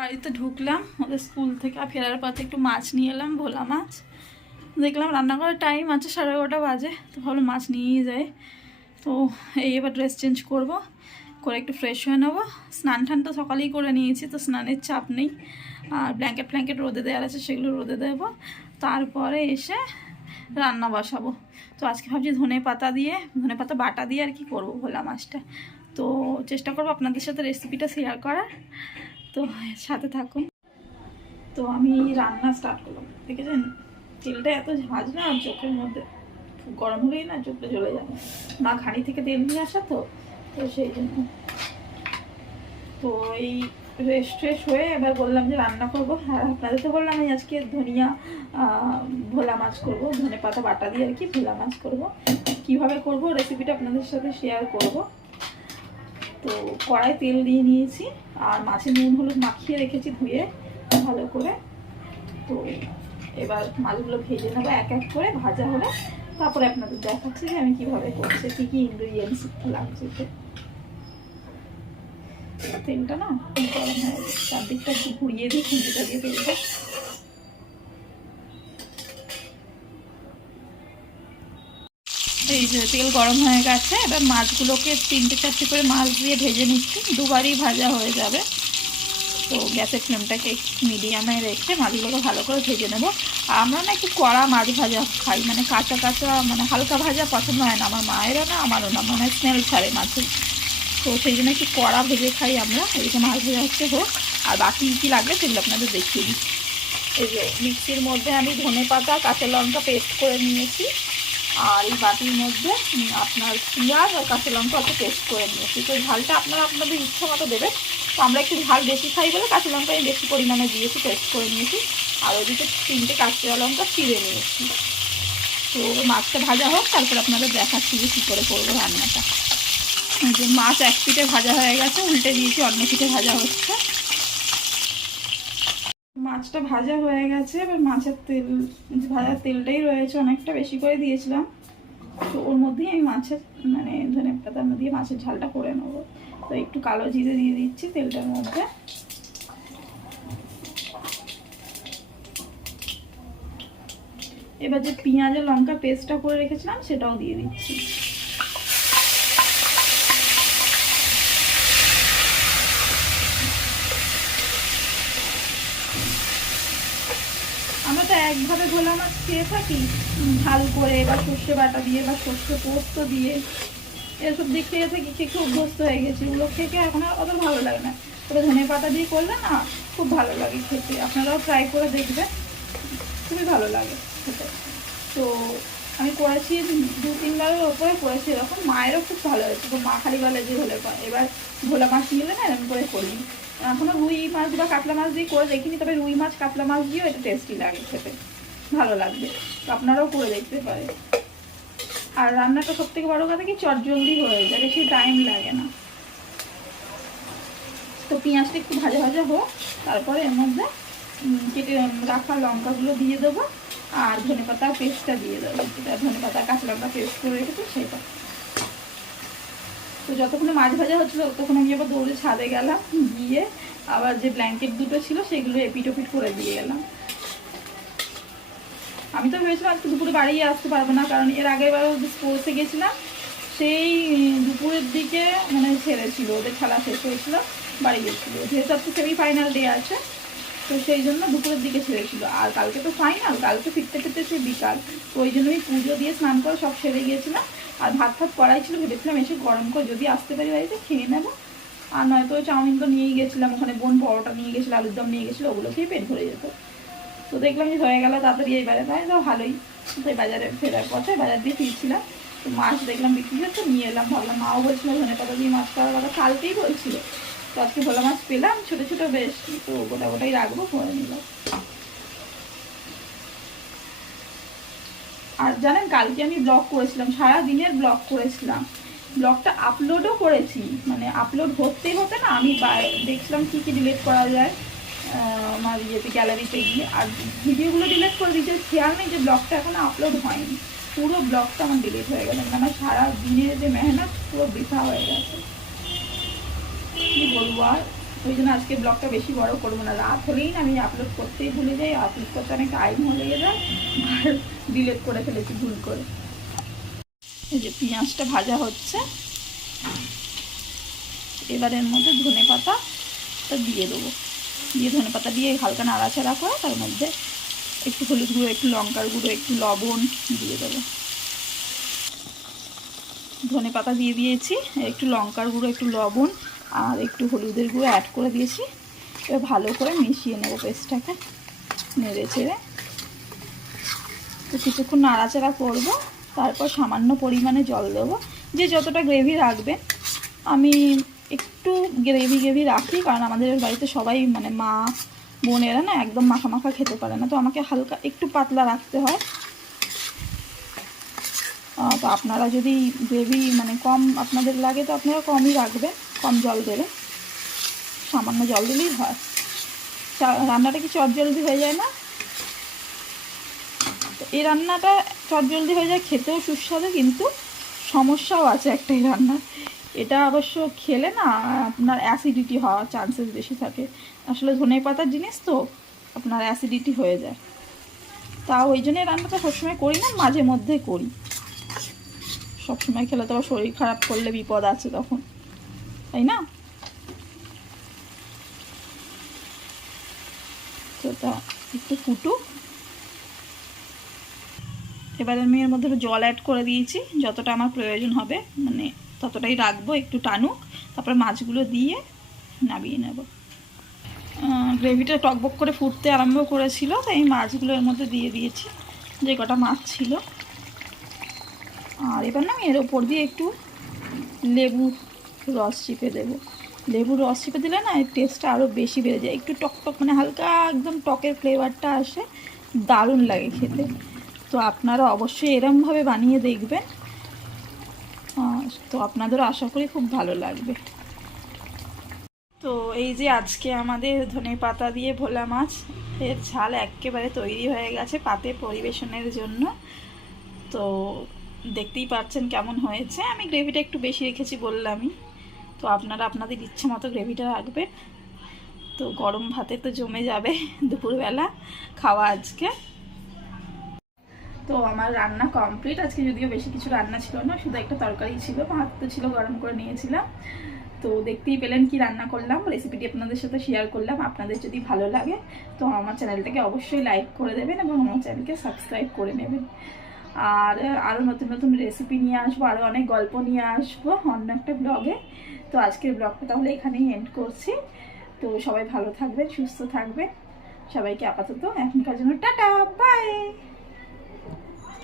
বাড়িতে ঢুকলাম ওদের স্কুল থেকে, ফেরার পথে একটু মাছ নিয়ে এলাম, ভোলা মাছ। দেখলাম রান্না করার টাইম আছে, 11:30 বাজে, তো ভালো মাছ নিয়েই যায়। তো এবার ড্রেস চেঞ্জ করব, করে একটু ফ্রেশ হয়ে নেবো। স্নান টান তো সকালেই করে নিয়েছি, তো স্নানের চাপ নেই। আর ব্ল্যাঙ্কেট রোদে দেওয়ার আছে, সেগুলো রোদে দেবো। তারপরে এসে রান্না বসাবো। তো আজকে ভাবছি ধনে পাতা বাটা দিয়ে আর কি করবো ভোলা মাছটা। তো চেষ্টা করবো আপনাদের সাথে রেসিপিটা শেয়ার করার, তো সাথে থাকুন। তো আমি রান্না স্টার্ট করলাম, দেখেছেন তেলটা এত ঝাঁজ না, আর চোখের মধ্যে গরম হলেই না চোখটা জ্বলে যায়। মা ঘানি থেকে তেল নিয়ে আসা, তো সেই জন্য। তো এই ফ্রেশ হয়ে এবার বললাম যে রান্না করবো। আর আপনাদের তো বললাম আমি আজকে ভোলা মাছ করবো, ধনে পাতা বাটা দিয়ে আর কি ভোলা মাছ করবো। কিভাবে করব রেসিপিটা আপনাদের সাথে শেয়ার করব। তো কড়াই তেল দিয়ে নিয়েছি, আর মাছে নুন হলুদ মাখিয়ে রেখেছি ধুয়ে ভালো করে। তো এবার মাছগুলো ভেজে নেবো এক এক করে, ভাজা হলে তারপরে আপনাদের দেখাচ্ছি যে আমি কিভাবে করছি, কী কী ইনগ্রিডিয়েন্টস লাগছে। তেলটা না গরম হয়ে গেছে, চারদিকটা একটু ঘুরিয়ে দিই খুঁজিটা দিয়ে তেলটা। এই যে তেল গরম হয়ে গেছে, এবার মাছগুলোকে 3-4টে করে মাছ দিয়ে ভেজে নিচ্ছি, দুবারই ভাজা হয়ে যাবে। তো গ্যাসের ফ্লেমটাকে মিডিয়ামে রেখে মাছগুলোকে ভালো করে ভেজে নেবো। আর আমরা না একটু কড়া মাছ ভাজা খাই, মানে কাঁচা মানে হালকা ভাজা পছন্দ হয় না, আমার মায়েরও না আমারও না, মানে স্মেল ছাড়ে মাছের। তো সেই জন্য একটু কড়া ভেজে খাই আমরা। এদিকে মাছ ভেজা হচ্ছে হোক, আর বাকি কী লাগবে সেগুলো আপনাদের দেখিয়ে দিই। এই যে মিক্সির মধ্যে আমি ধনে পাতা কাঁচা লঙ্কা পেস্ট করে নিয়েছি, আর এই বাটির মধ্যে আপনার পেঁয়াজ আর কাঁচা লঙ্কা অল্প পেস্ট করে নিয়েছি। তো ঝালটা আপনারা আপনাদের ইচ্ছা মতো দেবেন। তো আমরা একটু ঝাল বেশি খাই বলে কাঁচা লঙ্কা আমি বেশি পরিমাণে দিয়েছি, পেস্ট করে নিয়েছি। আর ওইদিকে 3টে কাঁচা লঙ্কা চিড়ে নিয়েছি। তো মাছটা ভাজা হোক, তারপর আপনাদের দেখাচ্ছি যে কী করে করবো রান্নাটা। যে মাছ এক পিঠে ভাজা হয়ে গেছে, উল্টে দিয়েছি, অন্য পিঠে ভাজা হচ্ছে। মাছটা ভাজা হয়ে গেছে, এবার মাছের ভাজার তেলটাই রয়েছে, অনেকটা বেশি করে দিয়েছিলাম। তো ওর মধ্যেই আমি মাছের ধনে পাতা দিয়ে মাছের ঝালটা করে নেবো। তো একটু কালো জিরে দিয়ে দিচ্ছি তেলটার মধ্যে। এবার যে পেঁয়াজ আর লঙ্কা পেস্টটা করে রেখেছিলাম সেটাও দিয়ে দিচ্ছি। আমরা তো একভাবে ভোলা মাছ খেয়ে থাকি, ঝাল করে বা সর্ষে বাটা দিয়ে বা সর্ষে পোস্ত দিয়ে, এসব দিয়ে খেয়ে থাকি, খেয়ে অভ্যস্ত হয়ে গেছি। ওগুলো খেয়ে এখন আর অত ভালো লাগে না। তবে ধনে পাতা দিয়ে করলে না খুব ভালো লাগে খেতে, আপনারাও ট্রাই করে দেখবেন, খুবই ভালো লাগে খেতে। তো আমি করেছি 2-3বারের ওপরে করেছি এরকম, মায়েরও খুব ভালো হয়েছে। তো মা খালি বলে যে হলে এবার ভোলা মাছ নিলে না এরকম করে করি। এখনো রুই মাছ বা কাতলা মাছ দিয়ে করে দেখিনি, তবে রুই মাছ কাতলা মাছ দিয়েও এটা টেস্টি লাগে খেতে, ভালো লাগবে। তো আপনারাও করে দেখতে পারেন। আর রান্নাটা সব থেকে বড় কথা কি চটজলদি হয়ে যায়, বেশি টাইম লাগে না। তো পেঁয়াজটা একটু ভাজা ভাজা হোক, তারপরে এর মধ্যে কেটে রাখা লঙ্কাগুলো দিয়ে দেবো, আর ধনে পাতা পেস্টটা দিয়ে দেবো, যেটা ধনে পাতা কাঁচা লঙ্কা পেস্ট করে রেখেছি সেটা। তো যতক্ষণে মাছ ভাজা হচ্ছিলো ততক্ষণ আমি আবার দৌড়ে ছাদে গেলাম, গিয়ে আবার যে ব্ল্যাঙ্কেট দুটো ছিল সেগুলো এপিট ওপিট করে দিয়ে গেলাম। আমি তো ভেবেছিলাম আজকে দুপুরে বাড়ি আসতে পারবো না, কারণ এর আগের বার স্পোর্টসে গেছিলাম, সেই দুপুরের দিকে ছেড়েছিল, ওদের খেলা শেষ হয়েছিল, বাড়ি গেছিলো। যেহেতু আজকে সেমিফাইনাল ডে আছে, তো সেই জন্য দুপুরের দিকে ছেড়েছিল। আর কালকে তো ফাইনাল, কালকে ফিরতে সে বিকাল। তো ওই জন্যই পুজো দিয়ে স্নান করে সব সেরে গিয়েছিলাম। আর ভাত করাই ছিল, ভেবেছিলাম এসে গরম করে যদি আসতে পারি বাড়িতে খেয়ে নেবো। আর নয়তো চাউমিন তো নিয়েই গেছিলাম, ওখানে বোন পরোটা নিয়ে গেছিলো, আলুর দম নিয়ে গেছিলো, ওগুলো খেয়ে পেট ভরে যেত। তো দেখলাম যে হয়ে গেল তাড়াতাড়ি এইবারে, তাই তো ভালোই। তো বাজারে ফেরার পথে বাজার দিয়ে ফিরছিলাম, তো মাছ দেখলাম বিক্রি হচ্ছে, নিয়ে এলাম। ভাবলাম মাও বলছিল ধনে পাতা দিয়ে মাছ করার কথা, কালকেই বলছিল। তো আজকে ভোলা মাছ পেলাম ছোটো ছোটো বেশ, তো গোটাই রাখবো, করে নিলাম। আর জানেন কালকে আমি ব্লগ করেছিলাম, সারাদিনের ব্লগ করেছিলাম, ব্লগটা আপলোডও করেছি। আপলোড হতে না আমি দেখছিলাম কী কী ডিলিট করা যায় আমার ইয়েতে, গ্যালারিতে গিয়ে। আর ভিডিওগুলো ডিলিট করে দিয়েছে, খেয়াল নেই যে ব্লগটা এখনো আপলোড হয়নি। পুরো ব্লগটা আমার ডিলিট হয়ে গেছে, আমার সারা দিনের যে মেহনত পুরো বৃথা হয়ে গেছে, কী বলবো আর। ওই জন্য আজকে ব্লগটা বেশি বড় করবো না, রাত হলেই না আমি আপলোড করতেই ভুলে যাই, আপলোড করতে অনেক টাইম লেগে যায় আর ডিলিট করে ফেলেছি ভুল করে। এই যে পেঁয়াজটা ভাজা হচ্ছে, এবার এর মধ্যে ধনেপাতাটা দিয়ে দেবো, দিয়ে ধনেপাতা দিয়ে হালকা নাড়াচাড়া করে তার মধ্যে একটু হলুদ গুঁড়ো, একটু লঙ্কার গুঁড়ো, একটু লবণ দিয়ে দেবো। ধনেপাতা দিয়ে দিয়েছি, একটু লঙ্কার গুঁড়ো, একটু লবণ আর একটু হলুদের গুঁড়ো অ্যাড করে দিয়েছি। এবার ভালো করে মিশিয়ে নেবো পেস্টটাকে, নেড়ে চেড়ে তো কিছুক্ষণ নাড়াচাড়া করবো। তারপর সামান্য পরিমাণে জল দেবো, যে যতটা গ্রেভি রাখবেন। আমি একটু গ্রেভি রাখি, কারণ আমাদের বাড়িতে সবাই মানে মা বোনেরা না একদম মাখা মাখা খেতে পারে না, তো আমাকে হালকা একটু পাতলা রাখতে হয়। তো আপনারা যদি গ্রেভি মানে কম আপনাদের লাগে তো আপনারা কমই রাখবেন, কম জল দেবেন, সামান্য জল দিলেই হয়। রান্নাটা কি চটজলদি হয়ে যায় না? তো এই রান্নাটা চটজলদি হয়ে যায়, খেতেও সুস্বাদু, কিন্তু সমস্যাও আছে একটাই রান্না, এটা অবশ্য খেলে না আপনার অ্যাসিডিটি হওয়ার চান্সেস বেশি থাকে। আসলে ধনেপাতার জিনিস তো আপনার অ্যাসিডিটি হয়ে যায়, তাও ওই জন্য রান্নাটা সবসময় করি না, মাঝে মধ্যে করি। সবসময় খেলে তো আবার শরীর খারাপ করলে বিপদ আছে তখন, তাই না? তো তা একটু ফুটুক। এবার আমি এর মধ্যে জল অ্যাড করে দিয়েছি, যতটা আমার প্রয়োজন হবে মানে ততটাই রাখবো, একটু টানুক, তারপরে মাছগুলো দিয়ে নামিয়ে নেব। গ্রেভিটা টকবক করে ফুটতে আরম্ভ করেছিল, তাই এই মাছগুলো এর মধ্যে দিয়ে দিয়েছি, যে কটা মাছ ছিল। আর এবার না আমি এর ওপর দিয়ে একটু লেবু রস চিপে দেবো। লেবুর রস চিপে দিলে না এর টেস্টটা আরও বেশি বেড়ে যায়, একটু টক মানে হালকা একদম টকের ফ্লেভারটা আসে, দারুণ লাগে খেতে। তো আপনারা অবশ্যই এরমভাবে বানিয়ে দেখবেন, তো আপনাদেরও আশা করি খুব ভালো লাগবে। তো এই যে আজকে আমাদের ধনেপাতা দিয়ে ভোলা মাছ এর ঝাল একেবারে তৈরি হয়ে গেছে পাতে পরিবেশনের জন্য। তো দেখতেই পাচ্ছেন কেমন হয়েছে, আমি গ্রেভিটা একটু বেশি রেখেছি বললামই, তো আপনারা আপনাদের ইচ্ছে মতো গ্রেভিটা রাখবেন। তো গরম ভাতে তো জমে যাবে দুপুরবেলা খাওয়া আজকে। তো আমার রান্না কমপ্লিট, আজকে যদিও বেশি কিছু রান্না ছিল না, শুধু একটা তরকারি ছিল, ভাত তো ছিল গরম করে নিয়েছিলাম। তো দেখতেই পেলেন কি রান্না করলাম, রেসিপিটি আপনাদের সাথে শেয়ার করলাম। আপনাদের যদি ভালো লাগে তো আমার চ্যানেলটাকে অবশ্যই লাইক করে দেবেন এবং আমার চ্যানেলকে সাবস্ক্রাইব করে নেবেন। আর আরও নতুন নতুন রেসিপি নিয়ে আসবো, আরও অনেক গল্প নিয়ে আসবো অন্য একটা ব্লগে। তো আজকের ব্লগটা তাহলে এখানেই এন্ড করছি। তো সবাই ভালো থাকবেন, সুস্থ থাকবেন, সবাইকে আপাতত এখনকার জন্য টাটা, বাই।